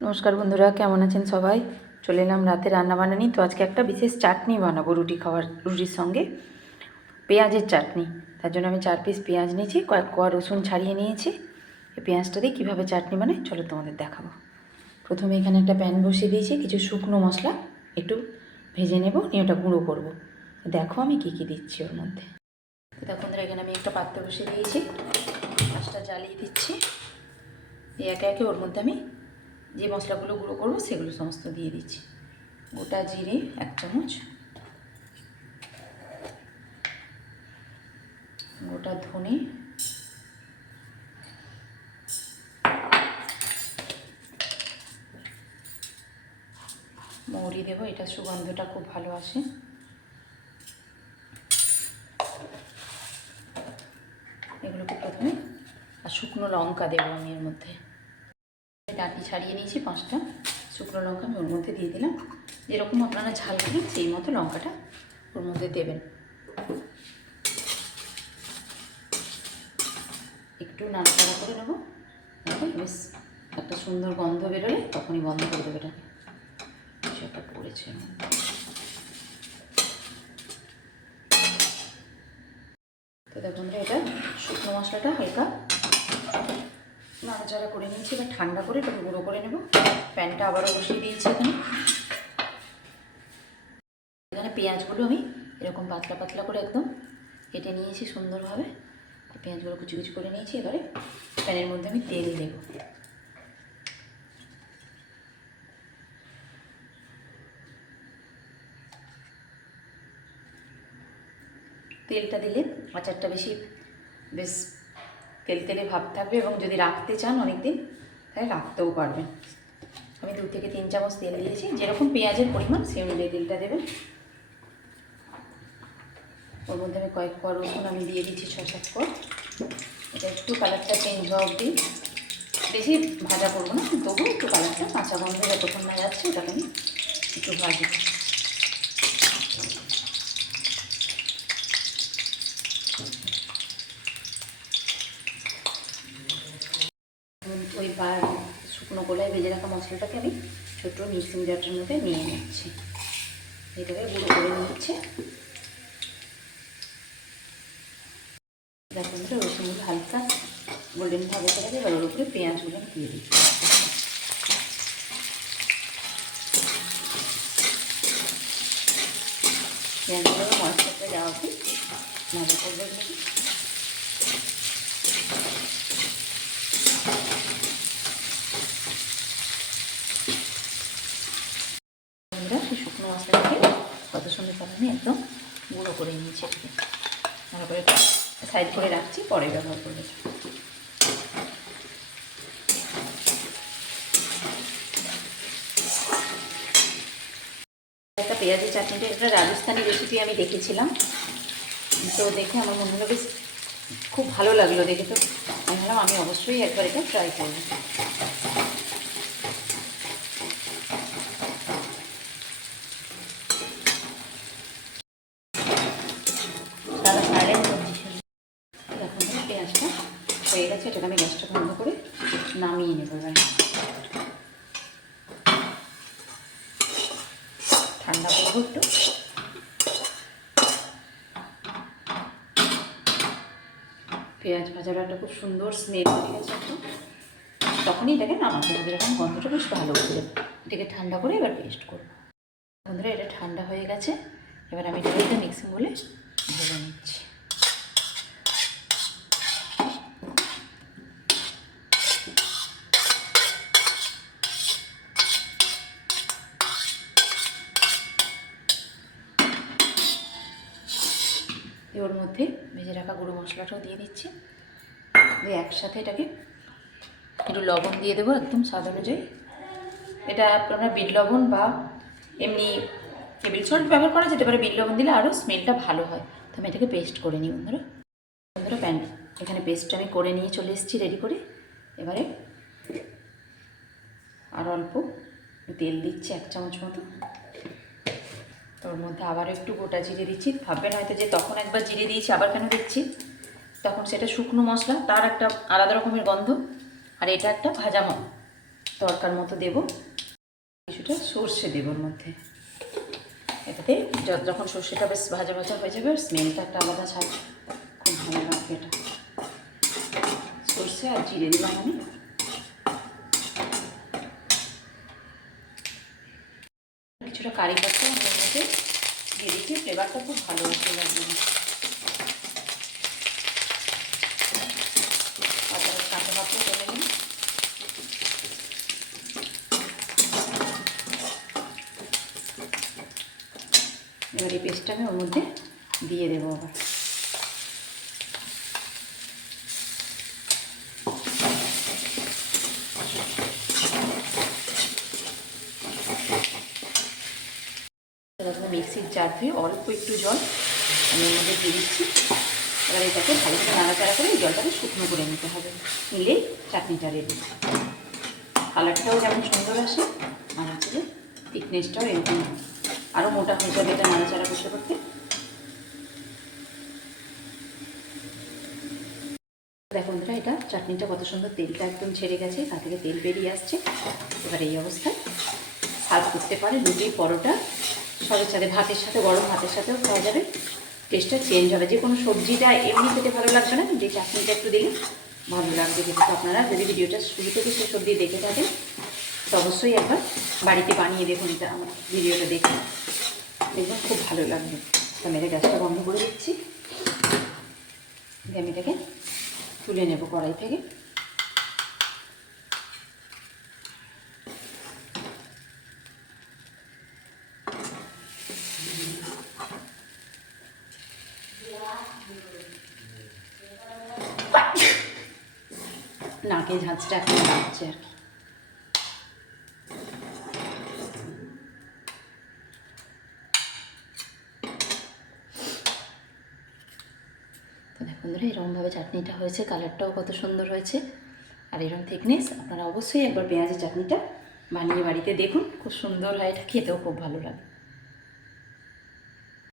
নমস্কার বন্ধুরা, কেমন আছেন সবাই? চলে এলাম রাতে রান্না বানানি। তো আজকে একটা বিশেষ চাটনি বানাবো রুটির সঙ্গে, পেঁয়াজের চাটনি। তার জন্য আমি 4 পিস পেঁয়াজ নিয়েছি, কয়েক কোয়া রসুন ছাড়িয়ে নিয়েছি। এই পেঁয়াজটা দিয়ে কীভাবে চাটনি বানাই চলো তোমাদের দেখাবো। প্রথমে এখানে একটা প্যান বসিয়ে দিয়েছি, কিছু শুকনো মশলা একটু ভেজে নেব, নিয়ে ওটা গুঁড়ো করবো। দেখো আমি কী কী দিচ্ছি ওর মধ্যে। তো দেখো বন্ধুরা, এখানে আমি একটা পাত্র বসিয়ে দিয়েছি, মাছটা জ্বালিয়ে দিচ্ছি। দিয়ে একে একে ওর মধ্যে আমি যে মশলাগুলো গুঁড়ো করবো সেগুলো সমস্ত দিয়ে দিচ্ছি। গোটা জিরে 1 চামচ, গোটা ধনে, মৌরি দেবো, এটা সুগন্ধটা খুব ভালো আসে। এগুলোকে প্রথমে, আর শুকনো লঙ্কা দেবো আমি এর মধ্যে। ডাঁটি ছাড়িয়ে নিয়েছি 5টা শুকনো লঙ্কা আমি ওর মধ্যে দিয়ে দিলাম। যেরকম আপনারা ঝাল খাবেন সেই মতো লঙ্কাটা ওর মধ্যে দেবেন। একটু নাড়াচাড়া করে নেবো, বেশ একটা সুন্দর গন্ধ বেরোলে তখনই বন্ধ করে দেবে। এটাকে সেটা পড়েছে। তো দেখুন এটা শুকনো মশলাটা হালকা নাড়াচাড়া করে নিয়েছি, এবার ঠান্ডা করে এটাকে গুঁড়ো করে নেব। প্যানটা আবারও বসিয়ে দিয়েছি। এখানে পেঁয়াজগুলো আমি এরকম পাতলা পাতলা করে একদম কেটে নিয়েছি সুন্দরভাবে। পেঁয়াজগুলো কুচি কুচি করে নিয়েছি। এবারে প্যানের মধ্যে আমি তেল দেব। তেলটা দিলে আচারটা বেশ তেলে ভাব থাকবে, এবং যদি রাখতে চান অনেক দিন তাহলে রাখতেও পারবেন। আমি 2 থেকে 3 চামচ তেল দিয়েছি, যেরকম পেঁয়াজের পরিমাণ সেই অনুযায়ী তেলটা দেবেন। ওর মধ্যে আমি কয়েক কোয়া রসুন আমি দিয়ে দিচ্ছি, 6-7 কোয়া। এটা একটু কালারটা চেঞ্জ হওয়া অবধি, বেশি ভাজা করবো না, তবু একটু কালারটা কাঁচা গন্ধ যতক্ষণ না যাচ্ছে ওটাকে আমি একটু ভাজি। ওই শুকনো গোলায় ভেজে রাখা মশলাটাকে আমি ছোটো মিক্সিং জারটার মধ্যে নিয়ে নিচ্ছি। এটাকে গুঁড়ো করে নিচ্ছে। দেখুন রসুনগুলো হালকা গোল্ডেন ভাবে করে দিয়ে, এবার ওর উপরে পেঁয়াজগুলো দিয়ে দিচ্ছি। পেঁয়াজগুলো মশলাতে যাওয়া অবধি ভাজা করবো। সেই শুকনো মশলাটাকে কত সুন্দর করে আমি একদম গুঁড়ো করে নিয়েছি। এটাকে ভালো করে সাইড করে রাখছি, পরে ব্যবহার করবো। একটা পেঁয়াজের চাটনিটা, একটা রাজস্থানি রেসিপি আমি দেখেছিলাম, তো দেখে আমার মনে হলো বেশ খুব ভালো লাগলো দেখে। তো আমি ভাবলাম আমি অবশ্যই একবার এটা ট্রাই করব। এখন পেঁয়াজটা হয়ে গেছে, এটাকে আমি গ্যাসটা বন্ধ করে নামিয়ে নেব। ঠান্ডা করবো একটু। পেঁয়াজ ভাজার একটা খুব সুন্দর স্মেল হয়ে গেছে একটু, তখনই এটাকে নামাতে হবে, এরকম গন্ধটা বেশ ভালো হয়ে যাবে। এটাকে ঠান্ডা করে এবার পেস্ট করবো। বন্ধুরা এটা ঠান্ডা হয়ে গেছে, এবার আমি এটাকে মিক্সিং বলে ভেজে নিচ্ছি। ওর মধ্যে ভেজে রাখা গুঁড়ো মশলাটাও দিয়ে দিচ্ছি, দিয়ে একসাথে এটাকে একটু লবণ দিয়ে দেবো একদম স্বাদ অনুযায়ী। এটা আপনারা বিট লবণ বা এমনি টেবিল সল্ট ব্যবহার করা যেতে পারে, বিট লবণ দিলে আরও স্মেলটা ভালো হয়। তো আমি এটাকে পেস্ট করে নিই বন্ধুরা। এখানে পেস্টটা আমি করে নিয়ে চলে এসেছি রেডি করে। এবারে আর অল্প তেল দিচ্ছি 1 চামচ মতো। ওর মধ্যে আবারও একটু গোটা জিরে দিচ্ছি। ভাববেন হয়তো যে তখন একবার জিরে দিয়েছি আবার কেন দিচ্ছি, তখন সেটা শুকনো মশলা, তার একটা আলাদা রকমের গন্ধ, আর এটা একটা ভাজা তরকার মতো দেব, কিছুটা সর্ষে দেবো ওর মধ্যে। এটাতে যখন সর্ষেটা বেশ ভাজা ভাজা হয়ে যাবে, স্মেলটা একটা আলাদা ছাড়বে, খুব ভালো লাগবে এটা। সর্ষে আর জিরে দিলাম আমি। কিছুটা কারি পাতা ওর মধ্যে দিয়ে দিচ্ছি, ফ্লেভারটা খুব ভালো আসে লাগবে। পাতাটা কাঁচা পাতা চলে নিন। এবার এই পেস্টটা আমি ওর মধ্যে দিয়ে দেবো আবার। মিক্সির জার ধুয়ে অল্প একটু জল আমি এর মধ্যে দিয়ে দিচ্ছি। এবার এটাকে ভালো করে নাড়াচাড়া করে এই জলটাকে শুকনো করে নিতে হবে, নিলেই চাটনিটা রেডি। কালারটাও যেমন সুন্দর আসে আর হচ্ছে থিকনেসটাও এরকম আরও মোটা হয়ে যাবে এটা নাড়াচাড়া করতে করতে। দেখো বন্ধুরা, এটা চাটনিটা কত সুন্দর, তেলটা একদম ছেড়ে গেছে, তা থেকে তেল বেরিয়ে আসছে। এবার এই অবস্থায় সার্ভ করতে পারে রুটি, পরোটা, সবের সাথে, ভাতের সাথে, গরম ভাতের সাথেও খাওয়া যাবে। টেস্টটা চেঞ্জ হবে, যে কোনো সবজিটা এমনি খেতে ভালো লাগবে না, যে চাটনিটা একটু দিলে ভালো লাগবে খেতে। তো আপনারা যদি ভিডিওটা শুরু থেকে শেষ অবধি দেখে থাকেন তো অবশ্যই একবার বাড়িতে বানিয়ে দেখুন এটা, আমার ভিডিওটা দেখে দেখবেন খুব ভালো লাগবে। তো আমি গ্যাসটা বন্ধ করে দিচ্ছি, আমি এটাকে তুলে নেব কড়াই থেকে। নাকে ঝাঁঝটা এখন লাগছে আর কি। তো দেখুন ধরে এরকমভাবে চাটনিটা হয়েছে, কালারটাও কত সুন্দর হয়েছে আর এরকম থিকনেস। আপনারা অবশ্যই একবার পেঁয়াজের চাটনিটা বানিয়ে বাড়িতে দেখুন, খুব সুন্দর হয়, এটা খেতেও খুব ভালো লাগে।